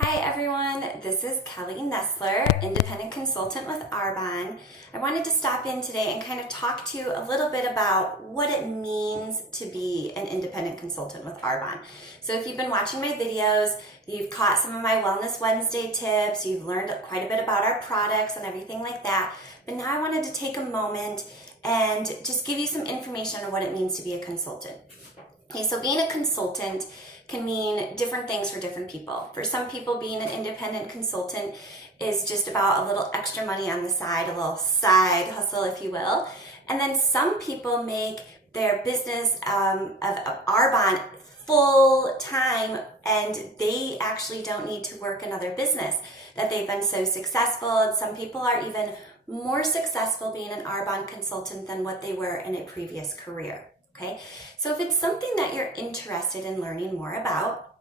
Hi everyone, this is Kelly Nestler, independent consultant with Arbonne. I wanted to stop in today and kind of talk to you a little bit about what it means to be an independent consultant with Arbonne. So if you've been watching my videos, you've caught some of my Wellness Wednesday tips, you've learned quite a bit about our products and everything like that, but now I wanted to take a moment and just give you some information on what it means to be a consultant. Okay, so being a consultant can mean different things for different people. For some people, being an independent consultant is just about a little extra money on the side, a little side hustle, if you will. And then some people make their business of Arbonne full time, and they actually don't need to work another business, that they've been so successful. And some people are even more successful being an Arbonne consultant than what they were in a previous career. Okay, so if it's something that you're interested in learning more about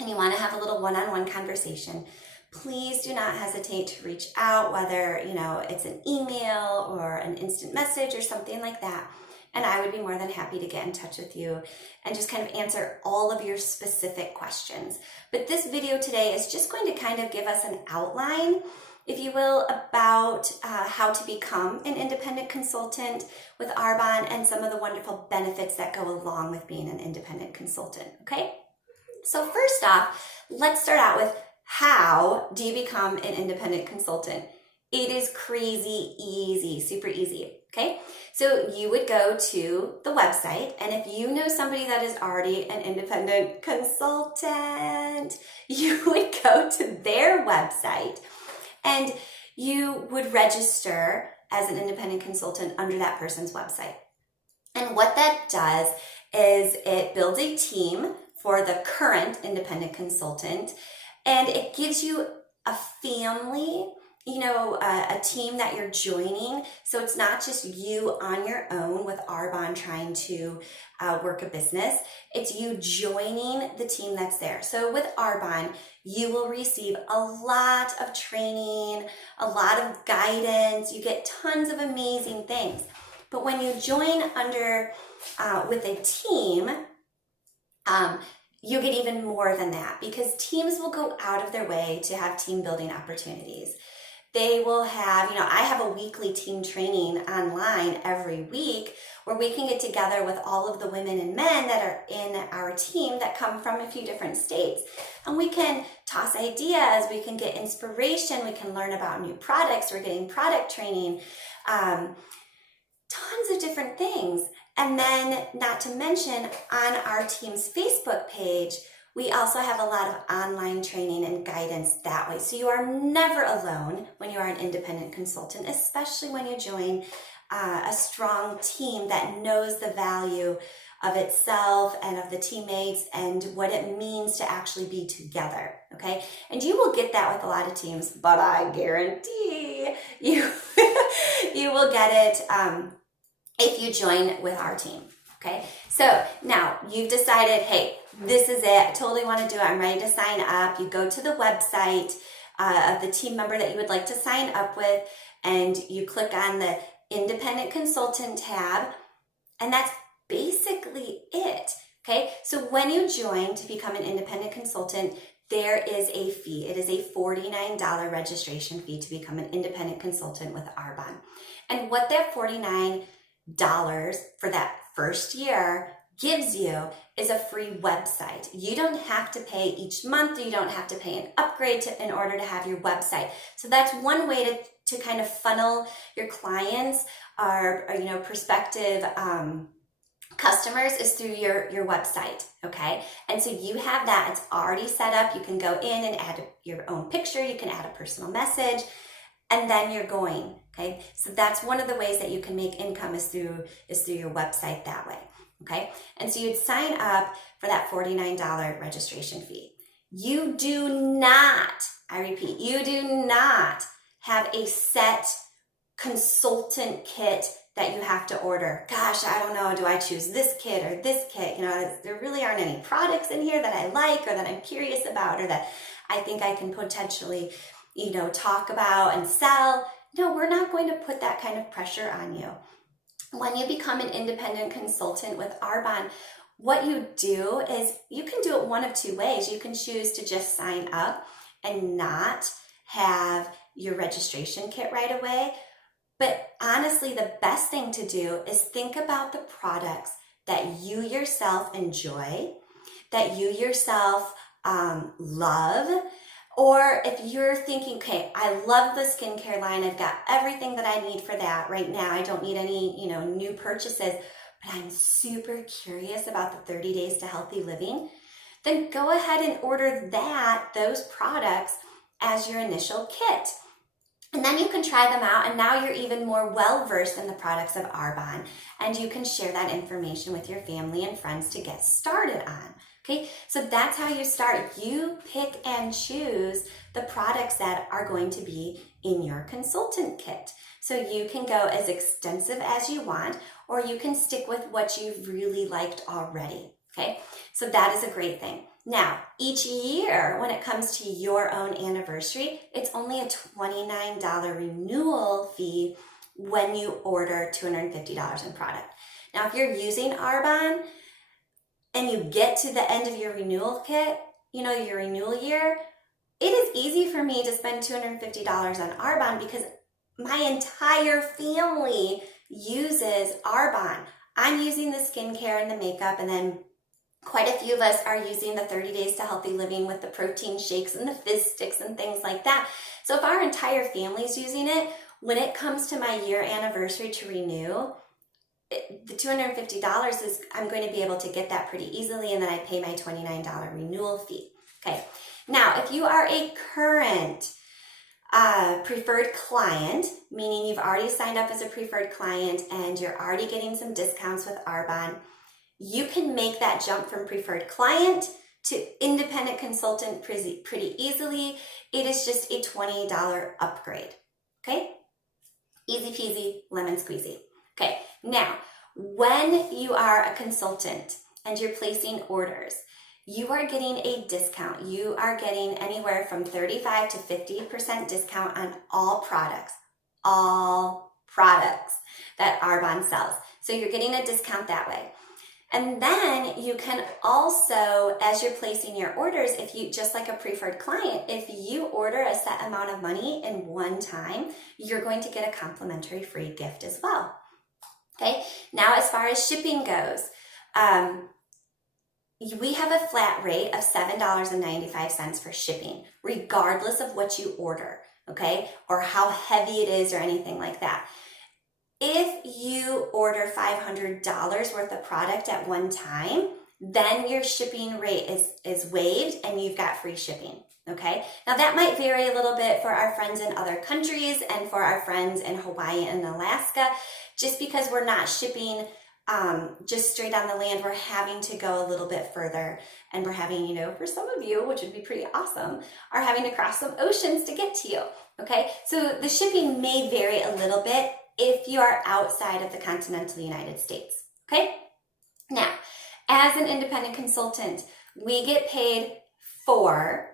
and you want to have a little one-on-one conversation, please do not hesitate to reach out, whether it's an email or an instant message or something like that. And I would be more than happy to get in touch with you and just kind of answer all of your specific questions. But this video today is just going to kind of give us an outline, if you will, about how to become an independent consultant with Arbonne and some of the wonderful benefits that go along with being an independent consultant, okay? So first off, let's start out with, how do you become an independent consultant? It is crazy easy, super easy, okay? So you would go to the website, and if you know somebody that is already an independent consultant, you would go to their website and you would register as an independent consultant under that person's website. And what that does is it builds a team for the current independent consultant, and it gives you a family, a team that you're joining. So it's not just you on your own with Arbonne trying to work a business. It's you joining the team that's there. So with Arbonne, you will receive a lot of training, a lot of guidance. You get tons of amazing things. But when you join under with a team, you get even more than that, because teams will go out of their way to have team building opportunities. They will have, I have a weekly team training online every week where we can get together with all of the women and men that are in our team that come from a few different states. And we can toss ideas, we can get inspiration, we can learn about new products, we're getting product training, tons of different things. And then, not to mention, on our team's Facebook page, we also have a lot of online training and guidance that way. So you are never alone when you are an independent consultant, especially when you join a strong team that knows the value of itself and of the teammates and what it means to actually be together, okay? And you will get that with a lot of teams, but I guarantee you, you will get it if you join with our team, okay? So now you've decided, hey, this is it. I totally want to do it. I'm ready to sign up. You go to the website of the team member that you would like to sign up with, and you click on the Independent Consultant tab, and that's basically it, okay? So when you join to become an independent consultant, there is a fee. It is a $49 registration fee to become an independent consultant with Arbonne. And what that $49 for that first year gives you is a free website. You don't have to pay each month, or you don't have to pay an upgrade in order to have your website. So that's one way to kind of funnel your clients or prospective customers, is through your website, okay? And so you have that, it's already set up. You can go in and add your own picture, you can add a personal message, and then you're going, okay? So that's one of the ways that you can make income, is through your website that way, okay? And so you'd sign up for that $49 registration fee. You do not, I repeat, you do not have a set consultant kit that you have to order. Gosh, I don't know, do I choose this kit or this kit? There really aren't any products in here that I like, or that I'm curious about, or that I think I can potentially talk about and sell. No, we're not going to put that kind of pressure on you. When you become an independent consultant with Arbonne, what you do is you can do it one of two ways. You can choose to just sign up and not have your registration kit right away. But honestly, the best thing to do is think about the products that you yourself enjoy, that you yourself love. Or if you're thinking, okay, I love the skincare line, I've got everything that I need for that right now, I don't need any, new purchases, but I'm super curious about the 30 days to healthy living, then go ahead and order those products as your initial kit. And then you can try them out, and now you're even more well-versed in the products of Arbonne, and you can share that information with your family and friends to get started on. Okay, so that's how you start. You pick and choose the products that are going to be in your consultant kit. So you can go as extensive as you want, or you can stick with what you've really liked already. Okay, so that is a great thing. Now, each year when it comes to your own anniversary, it's only a $29 renewal fee when you order $250 in product. Now, if you're using Arbonne and you get to the end of your renewal kit, your renewal year, it is easy for me to spend $250 on Arbonne because my entire family uses Arbonne. I'm using the skincare and the makeup, and then quite a few of us are using the 30 days to healthy living with the protein shakes and the fizz sticks and things like that. So if our entire family's using it, when it comes to my year anniversary to renew, the $250 is, I'm going to be able to get that pretty easily, and then I pay my $29 renewal fee. Okay. Now, if you are a current preferred client, meaning you've already signed up as a preferred client and you're already getting some discounts with Arbonne, you can make that jump from preferred client to independent consultant pretty easily. It is just a $20 upgrade. Okay? Easy peasy, lemon squeezy. Okay, now, when you are a consultant and you're placing orders, you are getting a discount. You are getting anywhere from 35 to 50% discount on all products that Arbonne sells. So you're getting a discount that way. And then you can also, as you're placing your orders, if you, just like a preferred client, if you order a set amount of money in one time, you're going to get a complimentary free gift as well. Okay, now as far as shipping goes, we have a flat rate of $7.95 for shipping, regardless of what you order, okay, or how heavy it is or anything like that. If you order $500 worth of product at one time, then your shipping rate is waived and you've got free shipping, okay? Now that might vary a little bit for our friends in other countries and for our friends in Hawaii and Alaska, just because we're not shipping just straight on the land. We're having to go a little bit further, and we're having, for some of you, which would be pretty awesome, are having to cross some oceans to get to you, okay? So the shipping may vary a little bit if you are outside of the continental United States, okay? Now, as an independent consultant, we get paid 4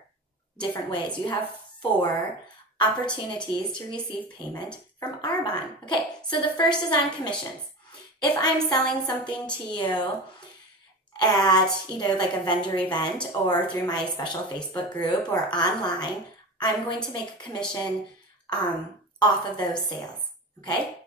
different ways. You have 4 opportunities to receive payment from Arbonne. Okay, so the first is on commissions. If I'm selling something to you at, like a vendor event or through my special Facebook group or online, I'm going to make a commission off of those sales. Okay,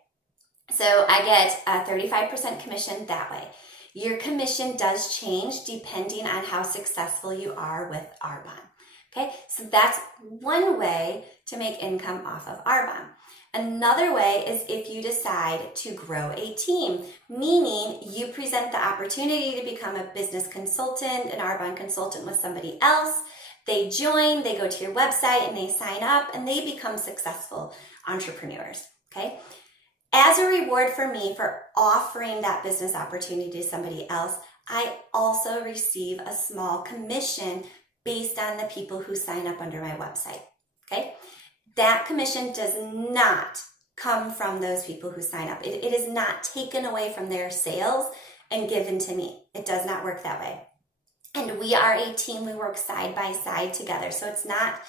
so I get a 35% commission that way. Your commission does change depending on how successful you are with Arbonne. Okay, so that's one way to make income off of Arbonne. Another way is if you decide to grow a team, meaning you present the opportunity to become a business consultant, an Arbonne consultant with somebody else. They join, they go to your website and they sign up and they become successful entrepreneurs. Okay. As a reward for me for offering that business opportunity to somebody else, I also receive a small commission based on the people who sign up under my website. Okay. That commission does not come from those people who sign up. It is not taken away from their sales and given to me. It does not work that way. And we are a team. We work side by side together. So it's not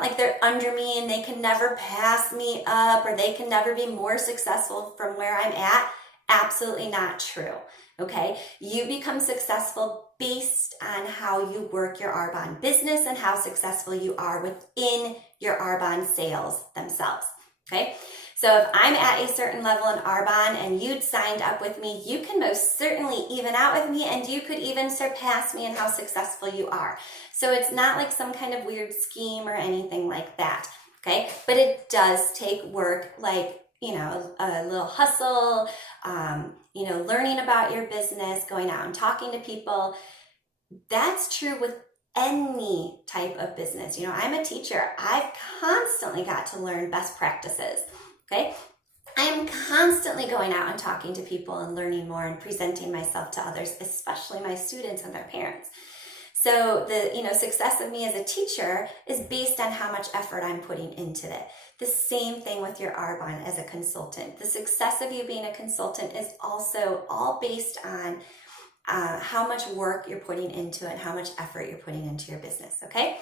like they're under me and they can never pass me up or they can never be more successful from where I'm at. Absolutely not true. Okay, you become successful based on how you work your Arbonne business and how successful you are within your Arbonne sales themselves. Okay, so if I'm at a certain level in Arbonne and you'd signed up with me, you can most certainly even out with me, and you could even surpass me in how successful you are. So it's not like some kind of weird scheme or anything like that. Okay, but it does take work, like, a little hustle, learning about your business, going out and talking to people. That's true with any type of business. I'm a teacher. I've constantly got to learn best practices. Okay. I am constantly going out and talking to people and learning more and presenting myself to others, especially my students and their parents. So the success of me as a teacher is based on how much effort I'm putting into it. The same thing with your Arbonne as a consultant. The success of you being a consultant is also all based on how much work you're putting into it and how much effort you're putting into your business, okay?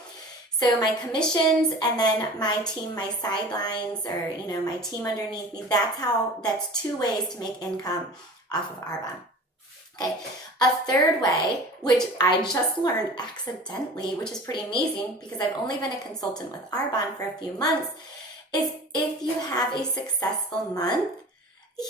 So my commissions and then my team, my sidelines, or my team underneath me, that's two ways to make income off of Arbonne. Okay, a third way, which I just learned accidentally, which is pretty amazing because I've only been a consultant with Arbonne for a few months, is if you have a successful month,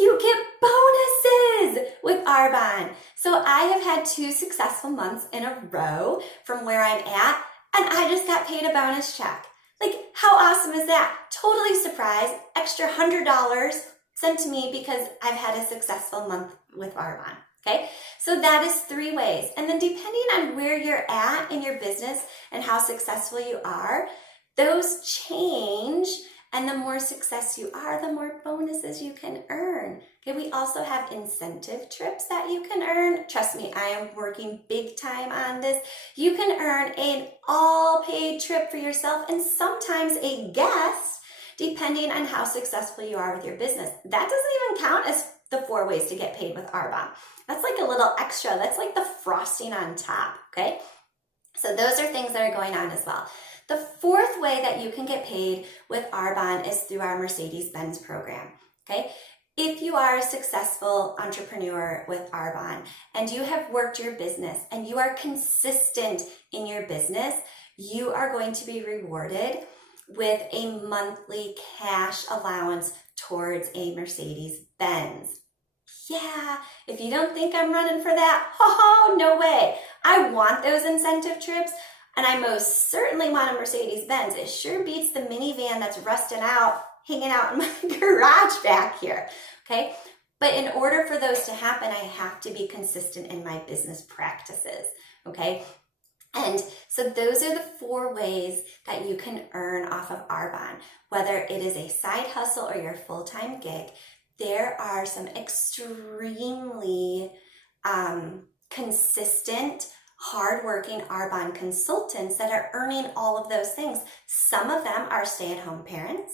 you get bonuses with Arbonne. So I have had 2 successful months in a row from where I'm at, and I just got paid a bonus check. Like, how awesome is that? Totally surprised, extra $100 sent to me because I've had a successful month with Arbonne. Okay, so that is 3 ways. And then depending on where you're at in your business and how successful you are, those change. And the more success you are, the more bonuses you can earn. Okay, we also have incentive trips that you can earn. Trust me, I am working big time on this. You can earn an all-paid trip for yourself and sometimes a guest, depending on how successful you are with your business. That doesn't even count as the 4 ways to get paid with Arbonne. That's like a little extra. That's like the frosting on top, okay? So those are things that are going on as well. The 4th way that you can get paid with Arbonne is through our Mercedes-Benz program, okay? If you are a successful entrepreneur with Arbonne and you have worked your business and you are consistent in your business, you are going to be rewarded with a monthly cash allowance towards a Mercedes-Benz. Yeah, if you don't think I'm running for that, no way. I want those incentive trips, and I most certainly want a Mercedes-Benz. It sure beats the minivan that's rusted out, hanging out in my garage back here, okay? But in order for those to happen, I have to be consistent in my business practices, okay? And so those are the 4 ways that you can earn off of Arbonne, whether it is a side hustle or your full-time gig. There are some extremely consistent, hardworking Arbonne consultants that are earning all of those things. Some of them are stay-at-home parents.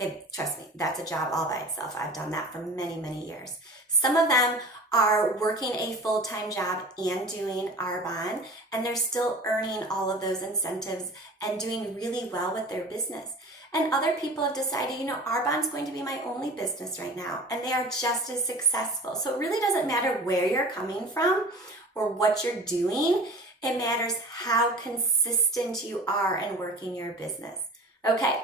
Okay, trust me, that's a job all by itself. I've done that for many, many years. Some of them are working a full-time job and doing Arbonne, and they're still earning all of those incentives and doing really well with their business. And other people have decided, Arbonne's going to be my only business right now, and they are just as successful. So it really doesn't matter where you're coming from or what you're doing. It matters how consistent you are in working your business. Okay,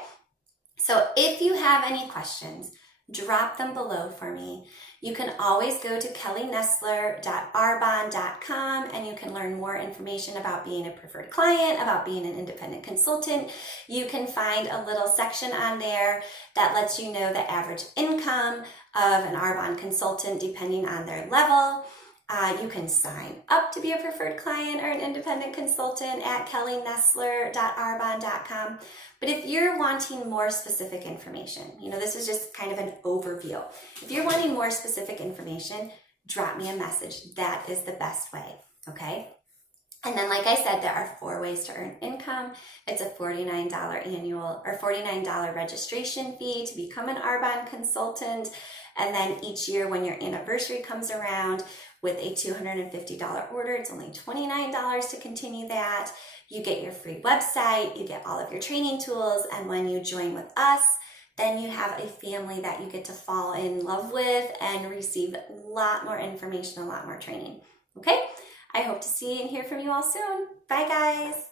so if you have any questions, drop them below for me. You can always go to kellynestler.arbonne.com and you can learn more information about being a preferred client, about being an independent consultant. You can find a little section on there that lets you know the average income of an Arbonne consultant depending on their level. You can sign up to be a preferred client or an independent consultant at kellynestler.arbonne.com. But if you're wanting more specific information, this is just kind of an overview. If you're wanting more specific information, drop me a message. That is the best way, okay? And then, like I said, there are 4 ways to earn income. It's a $49 annual or $49 registration fee to become an Arbonne consultant. And then each year when your anniversary comes around with a $250 order, it's only $29 to continue that. You get your free website, you get all of your training tools, and when you join with us, then you have a family that you get to fall in love with and receive a lot more information, a lot more training. Okay? I hope to see and hear from you all soon. Bye, guys.